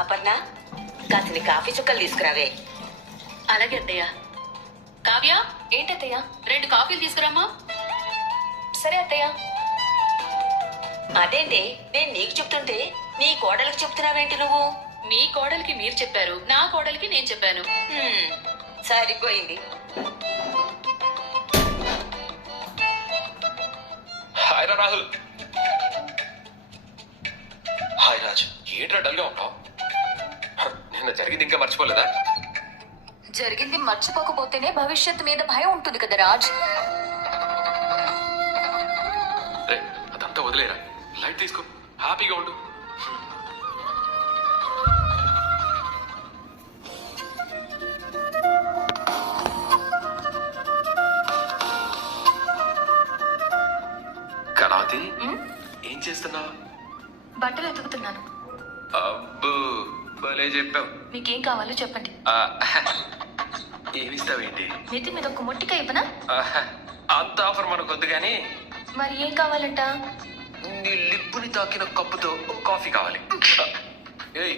అపర్ణ, కాసిని కాఫీ చుక్కలు తీసుకురావే. అలాగే అత్తయ్య. కావ్య, ఏంటత్తయ్య? 2 కాఫీలు తీసుకురామ్మా. సరే అత్తయ్య. అదేంటి నేను నీకు చెప్తుంటే నీ కోడలకు చెప్తున్నావేంటి నువ్వు? మీ కోడలికి మీరు చెప్పారు, నా కోడలికి నేను చెప్పాను. సరిపోయింది. హాయ్ రా రాహుల్. హాయ్ రాజ్. ఏంట్రా డల్గా ఉంటావు? నిన్న జరిగింది ఇంకా మర్చిపోలేదా? జరిగింది మర్చిపోకపోతేనే భవిష్యత్తు మీద భయం ఉంటుంది కదా రాజ్. రే, అదంతా వదిలేరా, లైట్ తీసుకో, హ్యాపీగా ఉండు. కళావతి, ఏం చేస్తున్నావు? బట్టలు ఎతుకుతున్నాను. అబ్బో, భలే చెప్పావు. మీకేం కావాలో చెప్పండి. ఏమిస్తావేంటి? నెత్తి మీద ఒక మొట్టికాయ ఇవ్వనా? అంత ఆఫర్ మనకు వద్దు గానీ మరి ఏం కావాలంట? నీ లిప్పుని తాకిన కప్పుతో కాఫీ కావాలి. ఏయ్,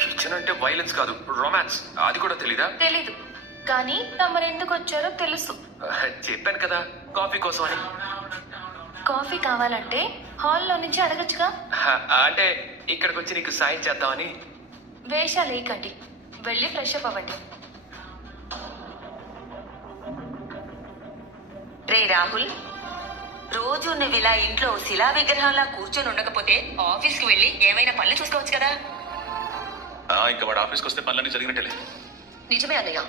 కిచెన్ అంటే వైలెన్స్ కాదు, రొమాన్స్. అది కూడా తెలీదా? తెలీదు, కానీ తమరు ఎందుకు వచ్చారో తెలుసు. చెప్పాను కదా, కాఫీ కోసం అని. కాఫీ కావాలంటే హాల్లో నుంచి అడగచ్చుగా. అంటే ఇక్కడికి వచ్చి నీకు సాయం చేద్దామని. వేషాలు వేయకండి, వెళ్ళి ఫ్రెష్ అప్ అవ్వండి. రే రాహుల్, రోజు నువ్వు ఇలా ఇంట్లో శిలా విగ్రహంలా కూర్చొని ఉండకపోతే ఆఫీస్కి వెళ్ళి ఏమైనా పనులు చూసుకోవచ్చు కదా. ఇంకా వాడు ఆఫీస్కి వస్తే పనులన్నీ జరిగినట్టే. నిజమే అన్నయ్య,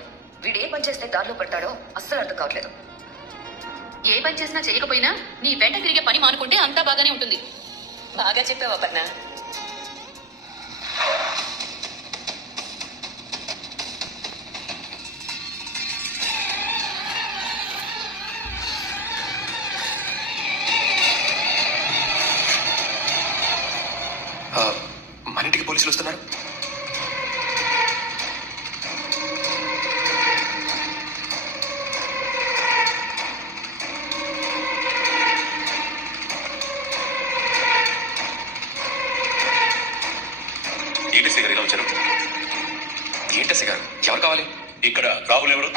వీడు ఏ పని చేస్తే దారిలో పడతాడో అస్సలు అర్థం కావట్లేదు. ఏ పని చేసినా చేయకపోయినా నీ వెంట తిరిగే పని మానుకుంటే అంతా బాగానే ఉంటుంది. బాగా చెప్పావు అపర్ణ. మన ఇంటికి పోలీసులు వస్తున్నారు. ఏంటి సిగారు ఇలా వచ్చారు? ఏంటి సిగారు? ఎవరు కావాలి? ఇక్కడ రాహుల్ ఎవరు?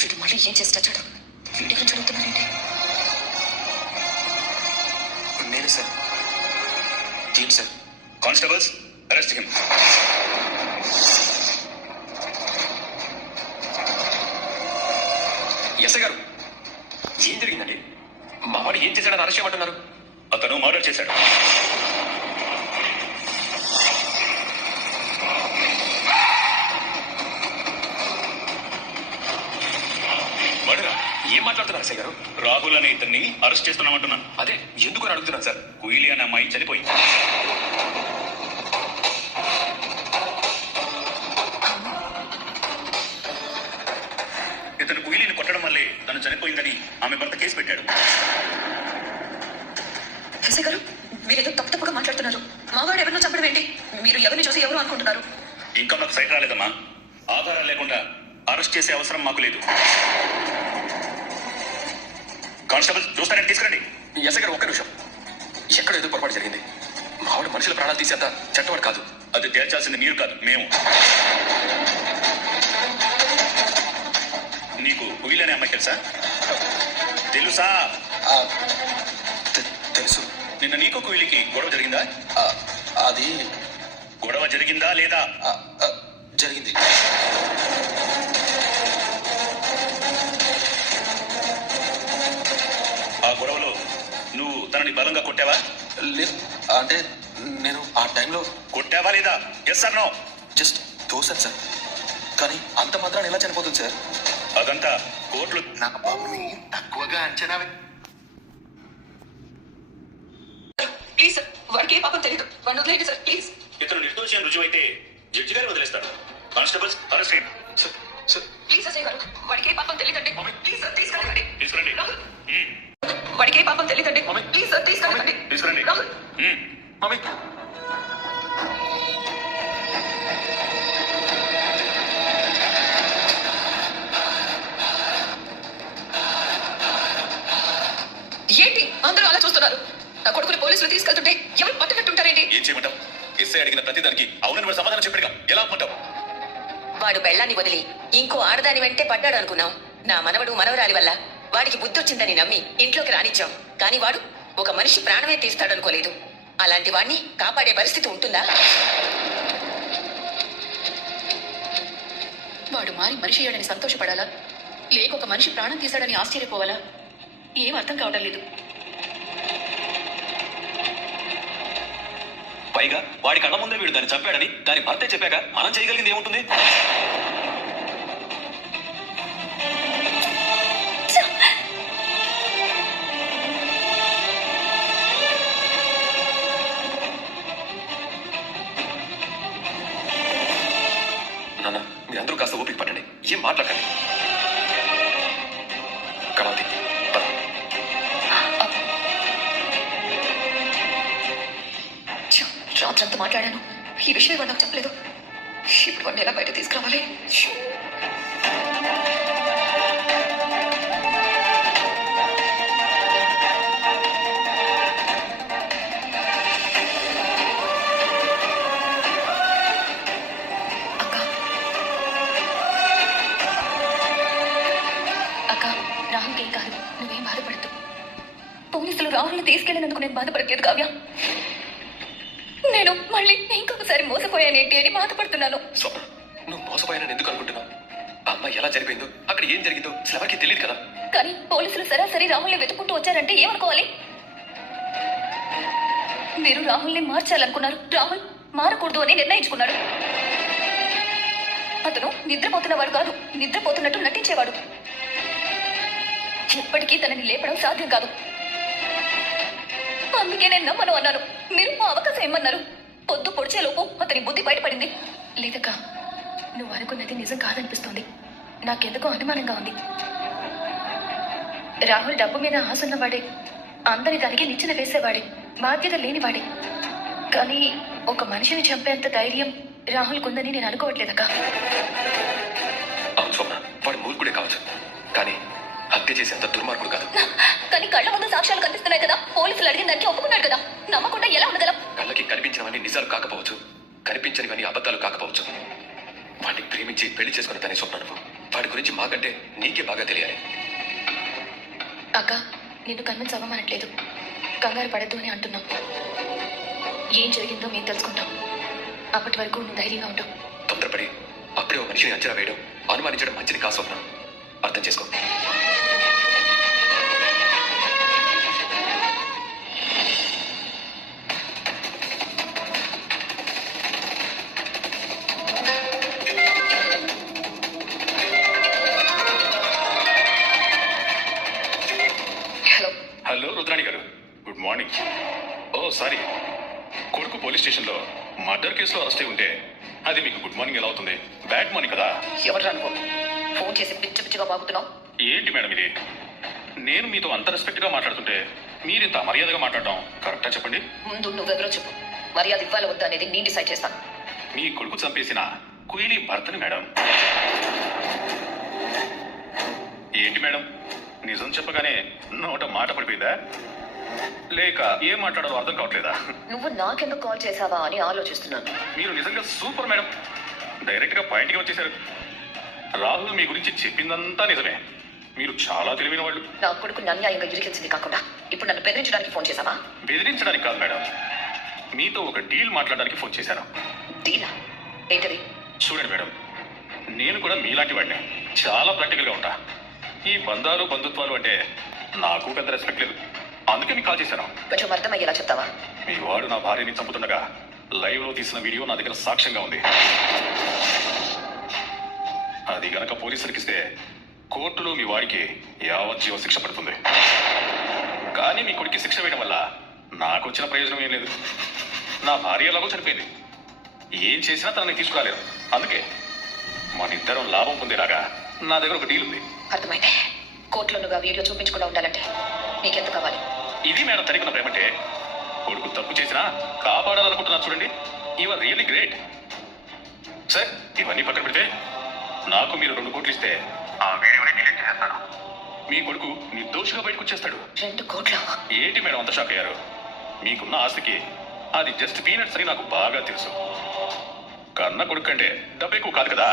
వీడు మళ్ళీ ఏం చేసి చచ్చాడు? వీడి గురించి అడుగుతున్నారంటే. నేను సార్. ఏం sir? Constables, arrest him. SI గారు, ఏం జరిగిందండి? మా వాడు ఏం చేశాడని అరెస్ట్ చేయమంటున్నారు? అతను మర్డర్ చేశాడు. మర్డరా? ఏం మాట్లాడుతున్నారు ఎస్ఐ గారు? రాహుల్ అనే ఇతన్ని అరెస్ట్ చేస్తున్నామంటున్నాను. అదే ఎందుకు అని అడుగుతున్నాను సార్. కుయిలి అనే అమ్మాయి చనిపోయింది. ఇతను కుయిలిని కొట్టడం వల్లే తను చనిపోయిందని ఆమె భర్త కేసు పెట్టాడు. ఎస్ఐ గారు, మీరేదో తప్పుగా మాట్లాడుతున్నారు. మావాడు ఎవరినో చంపడం ఏంటి? మీరు ఎవరిని చూసి ఎవరు అనుకుంటున్నారు? ఇంకా మాకు సైట్ రాలేదమ్మా. ఆధారాలు లేకుండా అరెస్ట్ చేసే అవసరం మాకు లేదు. కానిస్టేబుల్, చూస్తారని తీసుకురండి. ఎస్ఐ గారు, ఒక్క నిమిషం. ఎక్కడ ఏదో పొరపాటు జరిగింది. మావాడు మనుషుల ప్రాణాలు తీసేంత చట్టవాడు కాదు. అది తేల్చాల్సింది మీరు కాదు, మేము. నీకు కుయిలి అనే అమ్మాయి తెలుసా? తెలుసా? తెలుసు. నిన్న నీకు కుయిలికి గొడవ జరిగిందా? అది గొడవ జరిగిందా లేదా? జరిగింది. ఆ గొడవలో నువ్వు తనని బలంగా కొట్టావా? లేదు, అంటే నేను ఆ టైంలో కొట్టావా లేదా? Yes or no? జస్ట్ తోసాను సార్. కానీ అంత మాత్రాన్ని ఎలా చనిపోతుంది సార్? అదంతా కోర్టులు. నా బాబుని తక్కువగా అంచనా ప్లీజ్ సార్, వాడికి ఏ పాపం తెలియదు. వాడిని వదిలేయండి సార్, ప్లీజ్. ఇతను నిర్దోషి అని రుజువైతే జడ్జి గారు వదిలేస్తారు. కానిస్టేబుల్స్, అరెస్ట్ చేయండి. ప్లీజ్ అజయ్ గారు, వాడికి ఏ పాపం తెలియదండి. ప్లీజ్ సార్, తీసుకెళ్ళండి. తీసుకురండి. వాడికి ఏ పాపం తెలియదండి. ప్లీజ్ సార్, తీసుకెళ్ళండి. తీసుకురండి. రాహుల్. మమ్మీ, చేస్తున్నారు? నా కొడుకుని పోలీసులు తీసుకెళ్తుంటే ఎవరు పట్టుకుంటుంటారేంటి? ఏం చేయమంటావు? ఎస్ఐ అడిగిన ప్రతిదానికి అవునని వాడు సమాధానం చెప్పాడుగా, ఎలా అమ్మంటావు? వాడు బెళ్ళాన్ని వదిలి ఇంకో ఆడదాని వెంటే పడ్డాడు అనుకున్నాం. నా మనవడు మనవరాలి వల్ల వాడికి బుద్ధొచ్చిందని నమ్మి ఇంట్లోకి రానిచ్చాం. కానీ వాడు ఒక మనిషి ప్రాణమే తీస్తాడనుకోలేదు. అలాంటి వాడిని కాపాడే పరిస్థితి ఉంటుందా? వాడు మారి మనిషి అయ్యాడని సంతోషపడాలా, లేక ఒక మనిషి ప్రాణం తీశాడని ఆశ్చర్యపోవాలా? ఏం అర్థం కావటం లేదు. పైగా వాడి కళ్ళ ముందే వీడు దాన్ని చంపాడని దాని భర్తే చెప్పాక మనం చేయగలిగింది ఏముంటుంది? నాన్న, మీరందరూ కాస్త ఓపిక పడండి, ఏం మాట్లాడండి. కళావతి, పద. రాత్రంతా మాట్లాడాను. ఈ విషయం వాడు నాకు చెప్పలేదు. ఇప్పుడు వాడిని ఎలా బయట తీసుకురావాలి? అక్క, రాహుల్కి ఏం కాదు, నువ్వేం బాధపడద్దు. పోలీసులు రాహుల్ని తీసుకెళ్ళినందుకు నేను బాధపడలేదు కావ్య. నేను మళ్ళీ ఇంకొకసారి మోసపోయానేంటి అని బాధపడుతున్నాను. స్వప్న, నువ్వు మోసపోయానని ఎందుకు అనుకుంటున్నావు? ఆ అమ్మాయి ఎలా జరిపోయిందో, అక్కడ ఏం జరిగిందో అసలు ఎవరికి తెలియదు కదా. కానీ పోలీసులు సరాసరి రాహుల్ని వెతుక్కుంటూ వచ్చారంటే ఏమనుకోవాలి? మీరు రాహుల్ని మార్చాలనుకున్నారు. రాహుల్ మారకూడదు అని నిర్ణయించుకున్నాడు. అతను నిద్రపోతున్నవాడు కాదు, నిద్రపోతున్నట్టు నటించేవాడు. ఎప్పటికీ తనని లేపడం సాధ్యం కాదు. అందుకే నేను నమ్మను అన్నాను. మీరు మా అవకాశం ఏమన్నారు? పొద్దు పొడిచేలోపు అతని బుద్ధి బయటపడింది. లేదక్క, నువ్వు అనుకున్నది నిజం కాదనిపిస్తోంది. నాకెందుకో అనుమానంగా ఉంది. రాహుల్ డబ్బు మీద ఆసున్నవాడే, అందరి దానికి నిచ్చెన వేసేవాడే, బాధ్యత లేనివాడే. కానీ ఒక మనిషిని చంపేంత ధైర్యం రాహుల్కుందని నేను అనుకోవట్లేదక్క. అవును స్వప్న, వాడు మూర్ఖుడే కావచ్చు, కానీ హత్య చేసేంత దుర్మార్గుడు కాదు. కానీ కళ్ళ ముందు సాక్ష్యాలు కనిపిస్తున్నాయి కదా. పోలీసులు అడిగిన దానికి ఒప్పుకున్నాడు కదా. నమ్మకుండా ఎలా ఉండగలం? కళ్ళకి కనిపించినవన్నీ నిజాలు కాకపోవచ్చు, కనిపించనివన్నీ అబద్ధాలు కాకపోవచ్చు. వాడిని ప్రేమించి పెళ్లి చేసుకున్న తనే స్వప్న. నువ్వు వాడి గురించి మాకంటే నీకే బాగా తెలియాలి. అక్క, నిన్ను కన్విన్స్ అవ్వమనట్లేదు, కంగారు పడద్దు అని అంటున్నాం. ఏం జరిగిందో మేము తెలుసుకుంటాం. అప్పటి వరకు నువ్వు ధైర్యంగా ఉండు. తొందరపడి అప్పుడే ఓ మనిషిని అంచనా వేయడం, అనుమానించడం మంచిది కాదు స్వప్న. అర్థం చేసుకో. హలో రుద్రాణి గారు, గుడ్ మార్నింగ్. ఓ సారీ, కొడుకు పోలీస్ స్టేషన్లో మర్డర్ కేసులో అరెస్ట్ అయి ఉంటే అది మీకు గుడ్ మార్నింగ్ ఎలా అవుతుంది? బ్యాడ్ మార్నింగ్ కదా. ఎవరు అనుకో ఫోన్ చేసి పిచ్చి పిచ్చిగా బాగుతున్నావు? ఏంటి మేడం ఇది? నేను మీతో అంత రెస్పెక్ట్గా మాట్లాడుతుంటే మీరు ఇంత మర్యాదగా మాట్లాడటం కరెక్టా చెప్పండి? ముందు నువ్వెవరో చెప్పు. మర్యాద ఇవ్వాలి వద్దా అనేది నేను డిసైడ్ చేస్తాను. మీ కొడుకు చంపేసిన కుయిలి భర్తని మేడం. ఏంటి మేడం, నిజం చెప్పగానే నోట మాట పడిపోయిందా, లేక ఏం మాట్లాడాలో అర్థం కావట్లేదా? నువ్వు నాకెందుకు కాల్ చేసావా అని ఆలోచిస్తున్నాను. మీరు నిజంగా సూపర్ మేడం, డైరెక్ట్ గా పాయింట్కి వచ్చేసారు. రాహుల్ మీ గురించి చెప్పిందంతా నిజమే. మీరు చాలా తెలివైన వాళ్ళు. నా కొడుకు అన్యాయంగా ఇరికించింది కాకుండా ఇప్పుడు నన్ను బెదిరించడానికి ఫోన్ చేసావా? బెదిరించడానికి కాదు మేడం, మీతో ఒక డీల్ మాట్లాడడానికి ఫోన్ చేశాను. డీలా? ఏంటది? చూడండి మేడం, నేను కూడా మీలాంటి వాడిని, చాలా ప్రాక్టికల్గా ఉంటా. ఈ బంధాలు బంధుత్వాలు అంటే నాకు పెద్ద రెస్పెక్ట్ లేదు, అందుకే మీకు కాల్ చేశాను. కొంచెం అర్థమయ్యేలా చెప్తావా? మీ వాడు నా భార్యని చంపుతుండగా లైవ్ లో తీసిన వీడియో నా దగ్గర సాక్ష్యంగా ఉంది. అది గనక పోలీసులకు ఇస్తే కోర్టులో మీ వాడికి యావజ్జీవ శిక్ష పడుతుంది. కానీ మీ కొడుకు శిక్ష వేయడం వల్ల నాకు వచ్చిన ప్రయోజనం ఏం లేదు. నా భార్య ఎలాగో చనిపోయింది, ఏం చేసినా తనని తీసుకురాలేదు. అందుకే మన ఇద్దరం లాభం పొందేలాగా నా దగ్గర ఒక డీల్ ఉంది. అర్థమైంది. కోర్టులో నువ్వు ఆ వీడియో చూపించకుండా ఉండాలంటే నీకెంత కావాలి? ఇది మేడం తరిగిన ప్రేమంటే. కొడుకు తప్పు చేసినా కాపాడాలనుకుంటున్నారు చూడండి, you are really great. Sir, ఇవన్నీ పక్కన పెడితే నాకు మీరు 2 కోట్లు ఇస్తే ఆ వీడియోని డిలీట్ చేస్తాను. మీ కొడుకు నిర్దోషిగా బయటకు వచ్చేస్తాడు. 2 కోట్ల? ఏంటి మేడం అంత షాక్ అయ్యారు? మీకున్న ఆస్తికి అది జస్ట్ పీనట్స్ అని నాకు బాగా తెలుసు. కన్న కొడుకు అంటే డబ్బు ఎక్కువ కాదు కదా.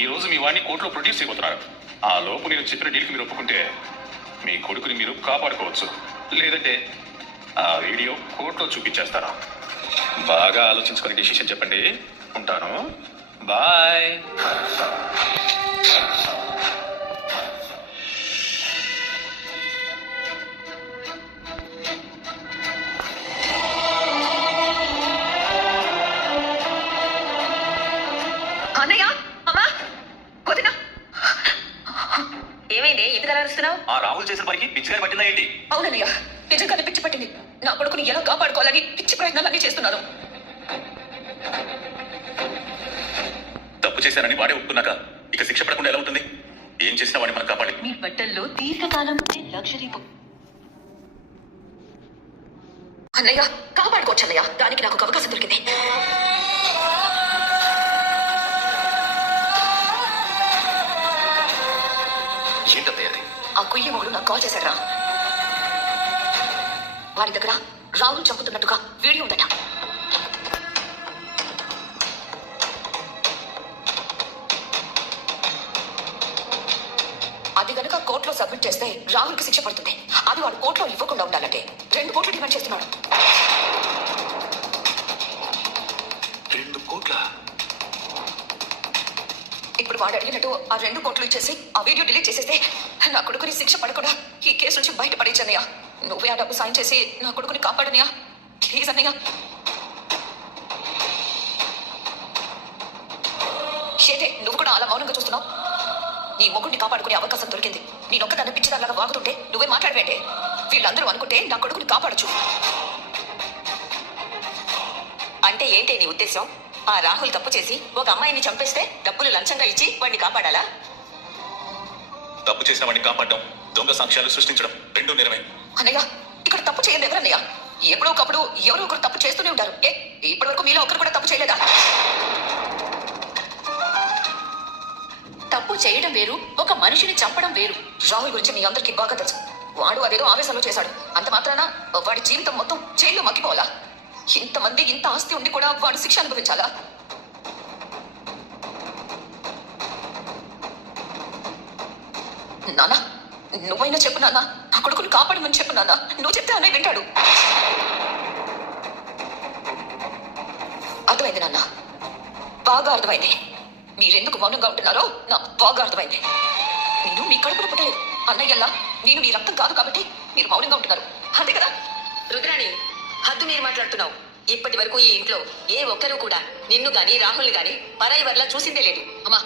ఈ రోజు మీ వాడిని కోర్టులో ప్రొడ్యూస్ చేయబోతున్నారు. ఆ లోపు నేను చెప్పిన డీల్కి మీరు ఒప్పుకుంటే మీ కొడుకుని మీరు కాపాడుకోవచ్చు. లేదంటే ఆ వీడియో కోర్టులో చూపించేస్తాను. బాగా ఆలోచించుకొని డిసిషన్ చెప్పండి. ఉంటాను. బాయ్. అన్నయ్య, అమ్మా, వదినా. ఏమైంది ఎందుకు అలా అరుస్తున్నావు? ఆ రాహుల్ చేసిన పనికి పిచ్చిగా పట్టిందా ఏంటి? అవునన్నయ్య, నిజంగానే పిచ్చి పట్టింది. నా కొడుకుని ఎలా కాపాడుకోవాలని పిచ్చి ప్రయత్నాలన్నీ చేస్తున్నాను. తప్పు చేశానని వాడే ఒప్పుకున్నాక ఇక శిక్ష పడకుండా ఎలా ఉంటుంది? ఏం చేసినా వాడిని మనం కాపాడి. మీ బట్టల్లో దీర్ఘకాలం లగ్జరీ అన్నయ్య, కాపాడుకోవచ్చు అన్నయ్య. దానికి నాకు ఒక అవకాశం దొరికింది. ఏంటన్నయ్య అది? ఆ కుయ్యి మొగుడు నాకు కాల్ చేశారా? వాడి దగ్గర రాహుల్ చంపుతున్నట్టుగా వీడియో ఉందట. అది గనుక కోర్టులో సబ్మిట్ చేస్తే రాహుల్ కి శిక్ష పడుతుంది. అది వాడు కోర్టులో ఇవ్వకుండా ఉండాలంటే 2 కోట్లు డిమాండ్ చేస్తున్నాడు. 2 కోట్ల? ఇప్పుడు వాడు అడిగినట్టు ఆ 2 కోట్లు ఇచ్చేసి ఆ వీడియో డిలీట్ చేసేస్తే నా కొడుకుని శిక్ష పడకుండా ఈ కేసు నుంచి బయటపడించన్నయ్య. నువ్వే ఆ డబ్బు సాయం చేసి నా కొడుకుని కాపాడనయ్యా, ప్లీజ్ అన్నయ్య. ఏంటే నువ్వు కూడా అలా మౌనంగా చూస్తున్నావు? నీ మొగుడిని కాపాడుకునే అవకాశం దొరికింది. నేనొక్కదాన్ని పిచ్చిదానిలాగా వాగుతుంటే నువ్వే మాట్లాడవేంటే? వీళ్ళందరూ అనుకుంటే నా కొడుకుని కాపాడచ్చు. అంటే ఏంటి నీ ఉద్దేశం? ఆ రాహుల్ తప్పు చేసి ఒక అమ్మాయిని చంపేస్తే డబ్బులు లంచంగా ఇచ్చి వాడిని కాపాడాలా? తప్పు చేసిన వాడిని కాపాడడం, దొంగ సాక్ష్యాలు సృష్టించడం 2 నేరమే. అన్నయ్య, ఇక్కడ తప్పు చేయలేదు ఎవరన్నయ్య? ఎప్పుడో ఒకప్పుడు ఎవరో ఒకరు తప్పు చేస్తూనే ఉంటారు. ఇప్పటి వరకు మీలో ఒకరు కూడా తప్పు చేయలేదా? తప్పు చేయడం వేరు, ఒక మనిషిని చంపడం వేరు. రాహుల్ గురించి మీ అందరికీ బాగా తెలుసు. వాడు అదేదో ఆవేశంలో చేశాడు. అంత మాత్రాన వాడి జీవితం మొత్తం జైల్లో మగ్గిపోవాలా? ఇంతమంది ఇంత ఆస్తి ఉండి కూడా వాడు శిక్ష అనుభవించాలా? నాన్న, నువ్వైనా చెప్పు నాన్న. నా కొడుకుని కాపాడమని చెప్పు నాన్న. నువ్వు చెప్తే అన్నయ్య వింటాడు. అర్థమైంది నాన్న, బాగా అర్థమైంది. మీరెందుకు మౌనంగా ఉంటున్నారో నాకు బాగా అర్థమైంది. నేను మీ కడుపును పుట్టలేదు అన్నయ్యల్లా. నేను మీ రక్తం కాదు కాబట్టి మీరు మౌనంగా ఉంటున్నారు, అంతే కదా? రుద్రాణి, హద్దు మీరు మాట్లాడుతున్నావు. ఇప్పటి వరకు ఈ ఇంట్లో ఏ ఒక్కరూ కూడా నిన్ను గాని రాహుల్ని గాని పరాయి వర్లా చూసిందే లేదు. అమ్మా,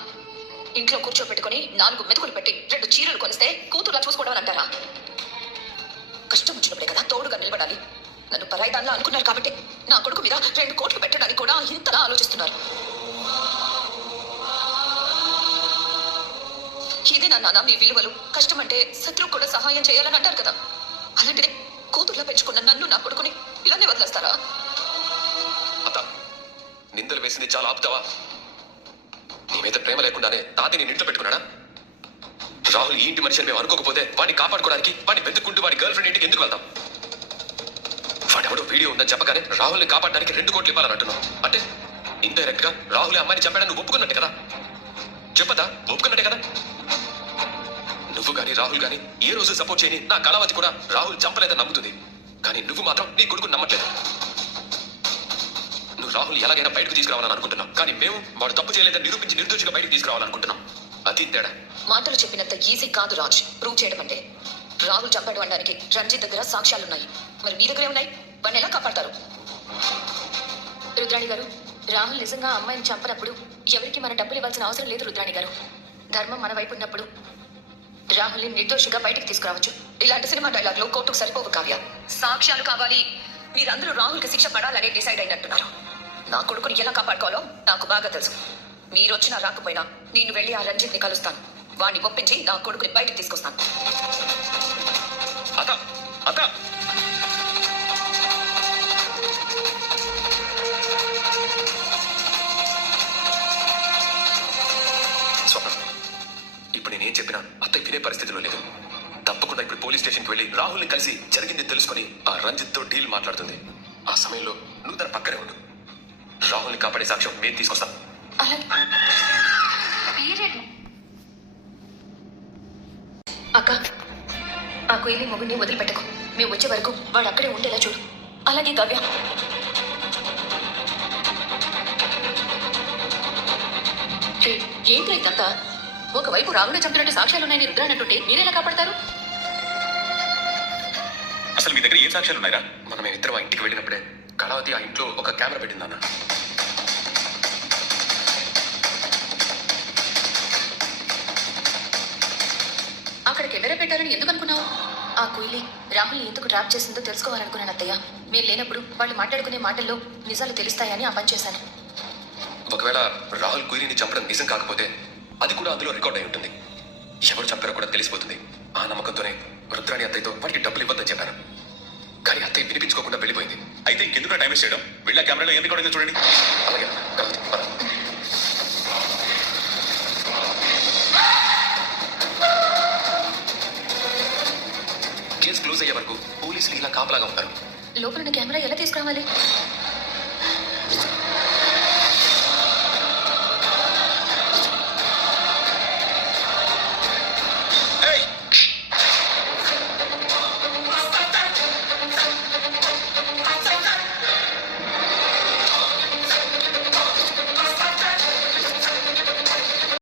ఇంట్లో కూర్చోపెట్టుకుని 4 మెతుకులు పెట్టి 2 చీరలు కొనిస్తే కూతుర్లా చూసుకోవడం అని అంటారా? కష్టం వచ్చినప్పుడే కదా తోడుగా నిలబడాలి. నన్ను పరాయిదాన్లా అనుకున్నారు కాబట్టి నా కొడుకు మీద 2 కోట్లు పెట్టడానికి కూడా ఇంతలా ఆలోచిస్తున్నారు. ఇదే నాన్న మీ విలువలు. కష్టం అంటే శత్రువు కూడా సహాయం చేయాలని అంటారు కదా. అలాంటిది కూతుర్లా పెంచుకున్న నన్ను నా కొడుకుని ఇలానే వదిలేస్తారా? అత్త, నిందలు వేసింది చాలా ఆపుతావా? నీ మీద ప్రేమ లేకుండానే తాతి నేను ఇంట్లో పెట్టుకున్నాడా? రాహుల్ ఈ ఇంటి మనిషి అని మేము అనుకోకపోతే వాడిని కాపాడుకోవడానికి వాడిని వెతుక్కుంటూ వాడి గర్ల్ ఫ్రెండ్ ఇంటికి ఎందుకు వెళ్తాం? వాడెవడో వీడియో ఉందని చెప్పగానే రాహుల్ని కాపాడడానికి 2 కోట్లు ఇవ్వాలని అంటున్నావు. అంటే ఇండైరెక్ట్ గా రాహుల్ అమ్మాయిని చంపాడని నువ్వు ఒప్పుకున్నట్టే కదా? చెప్పదా? ఒప్పుకున్నట్టే కదా? నువ్వు గాని రాహుల్ గాని ఏ రోజు సపోర్ట్ చేయని నా కళావతి కూడా రాహుల్ చంపలేదని నమ్ముతుంది. కానీ నువ్వు మాత్రం నీ కొడుకుని నమ్మట్లేదు. నువ్వు రాహుల్ ఎలాగైనా బయటకు తీసుకురావాలని అనుకుంటున్నావు, కానీ మేము వాడు తప్పు చేయలేదని నిరూపించి నిర్దోషిగా బయటకు తీసుకురావాలనుకుంటున్నాం. అది తేడా. మాటలు చెప్పినంత ఈజీ కాదు రాజ్ ప్రూవ్ చేయడం అంటే. రాహుల్ చంపాడు అనడానికి రంజిత్ దగ్గర సాక్ష్యాలున్నాయి. మరి మీ దగ్గరే ఉన్నాయి. వాడిని ఎలా కాపాడతారు? రుద్రాణి గారు, రాహుల్ నిజంగా అమ్మాయిని చంపనప్పుడు ఎవరికి మన డబ్బులు ఇవ్వాల్సిన అవసరం లేదు రుద్రాణి గారు. ధర్మం మన వైపు ఉన్నప్పుడు రాహుల్ని నిర్దోషిగా బయటకు తీసుకురావచ్చు. ఇలాంటి సినిమా డైలాగ్ లో కోర్టుకు సరిపోవు కావ్య. సాక్ష్యాలు కావాలి. మీరందరూ రాహుల్ కి శిక్ష పడాలని డిసైడ్ అయినట్టున్నారు. నా కొడుకుని ఎలా కాపాడుకోవాలో నాకు బాగా తెలుసు. మీరొచ్చినా రాకపోయినా నేను వెళ్ళి ఆ రంజిత్ ని కలుస్తాను. వాడిని ఒప్పించి నా కొడుకుని బయటకు తీసుకొస్తాను. అత్త, అత్త, స్వప్న, ఇప్పుడు నేనేం చెప్పినా అత్తకి వినే పరిస్థితిలో లేదు. తప్పకుండా ఇప్పుడు పోలీస్ స్టేషన్కి వెళ్ళి రాహుల్ని కలిసి జరిగింది తెలుసుకొని ఆ రంజిత్తో డీల్ మాట్లాడుతుంది. ఆ సమయంలో నువ్వు తన పక్కనే ఉండు. రాహుల్ని కాపాడే సాక్ష్యం మేము తీసుకొస్తాం. అలాగే అక్క ఆ కోయిలి మొగుడిని వదిలిపెట్టకు. మేము వచ్చే వరకు వాడు అక్కడే ఉండేలా చూడు. అలాగే కావ్య. ఏంటి ఇదంతా? ఒకవైపు రాహుల్ని చంపినట్టు సాక్ష్యాలున్నాయని రుద్రానంటుంటే మీరెలా కాపాడతారు? అసలు మీ దగ్గర ఏ సాక్ష్యాలు ఉన్నాయరా? మనం మేమిద్దరం ఆ ఇంటికి వెళ్ళినప్పుడే కళావతి ఆ ఇంట్లో ఒక కెమెరా పెట్టిందన్న. అక్కడ కెమెరా పెట్టారని ఎందుకు అనుకున్నావు? ఆ కోయిలి రాహుల్ని ఎందుకు ట్రాప్ చేసిందో తెలుసుకోవాలనుకున్నాను అత్తయ్య. మేము లేనప్పుడు వాళ్ళు మాట్లాడుకునే మాటల్లో నిజాలు తెలుస్తాయని ఆ పని చేశాను. ఒకవేళ రాహుల్ కుయిరిని చంపడం నిజం కాకపోతే అది కూడా అందులో రికార్డ్ అయి ఉంటుంది. ఎవరు చంపారో కూడా తెలిసిపోతుంది. ఆ నమ్మకంతోనే రుద్రాణి అత్తయ్యతో వాటికి డబ్బులు ఇవ్వద్దని చెప్పాను. కానీ అత్తయ్య వినిపించుకోకుండా వెళ్ళిపోయింది. అయితే ఇంకెందుకు టైం వేస్ట్ చేయడం? వెళ్ళా కెమెరాలో ఏం రికార్డింగ్ చూడండి. అలాగే అన్న. కలవతి, పద. కేసు క్లోజ్ అయ్యే వరకు పోలీసులు ఇలా కాపలాగా ఉంటారు. లోపల కెమెరా ఎలా తీసుకురావాలి?